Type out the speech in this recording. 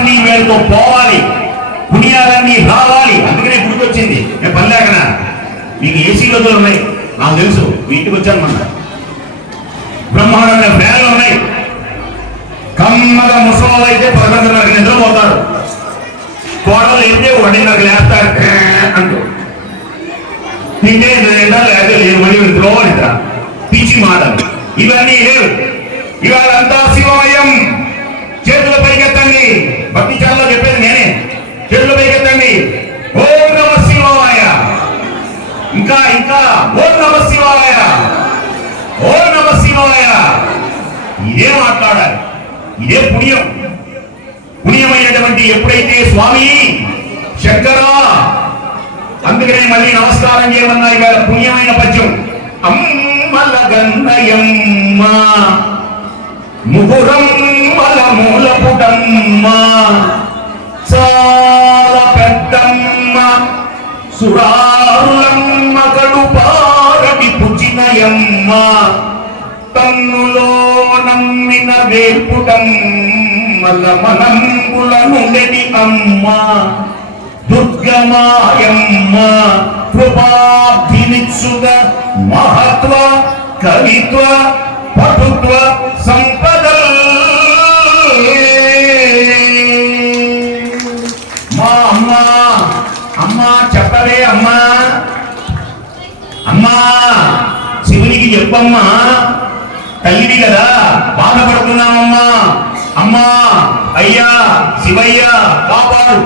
కష్టాలన్నీ వీళ్ళతో పోవాలి, పుణ్యాలన్నీ రావాలి. అందుకనే గుర్తొచ్చింది. నేను పని లేకనా, మీకు ఏసీ గదులు ఉన్నాయి నాకు తెలుసు, మీ ఇంటికి వచ్చాను మన బ్రహ్మాండమైన ఫ్యాన్లు ఉన్నాయి. కమ్మగా ముసలి అయితే 11:30 నిద్రపోతారు, కోడలు అయితే 1:30 లేస్తారు అంటూ. తింటే లేదు మళ్ళీ నిద్ర నిద్ర పిచ్చి మాటలు ఇవన్నీ లేవు. ఇవాళంతా శివమయం. చేతుల పైకెత్తండి. భక్తి ఛానల్లో చెప్పేది నేనే. చేతుల పైకెత్తండి. ఓం నమ శివాయ. ఇంకా ఇంకా ఓం నమ శివాయ, ఓం నమ శివాయ. ఇదే మాట్లాడాలి, ఇదే పుణ్యం. పుణ్యమైనటువంటి ఎప్పుడైతే స్వామి శంకరా, అందుకనే మళ్ళీ నమస్కారం చేయమన్నా. ఇవాళ పుణ్యమైన పద్యం. అమ్మల గన్నయమ్మ ముగురమ్మల మూలపుటమ్మ చాలా పెద్దమ్మ సురారులమ్మ కడుపారటి పుచినయమ్మ తన్నులో నమ్మిన వేపుటమ్మల మనంబులను నెడి అమ్మ దుర్గమాయమ్మ కృపాభినిత్సుగ మహత్వ కవిత్వ పటుత్వ సంపద. మా అమ్మ అమ్మ చెప్పవే అమ్మా, అమ్మా శివునికి చెప్పమ్మా, తల్లివి కదా బాధపడుతున్నామమ్మా. అమ్మా అయ్యా శివయ్య కాపాడు.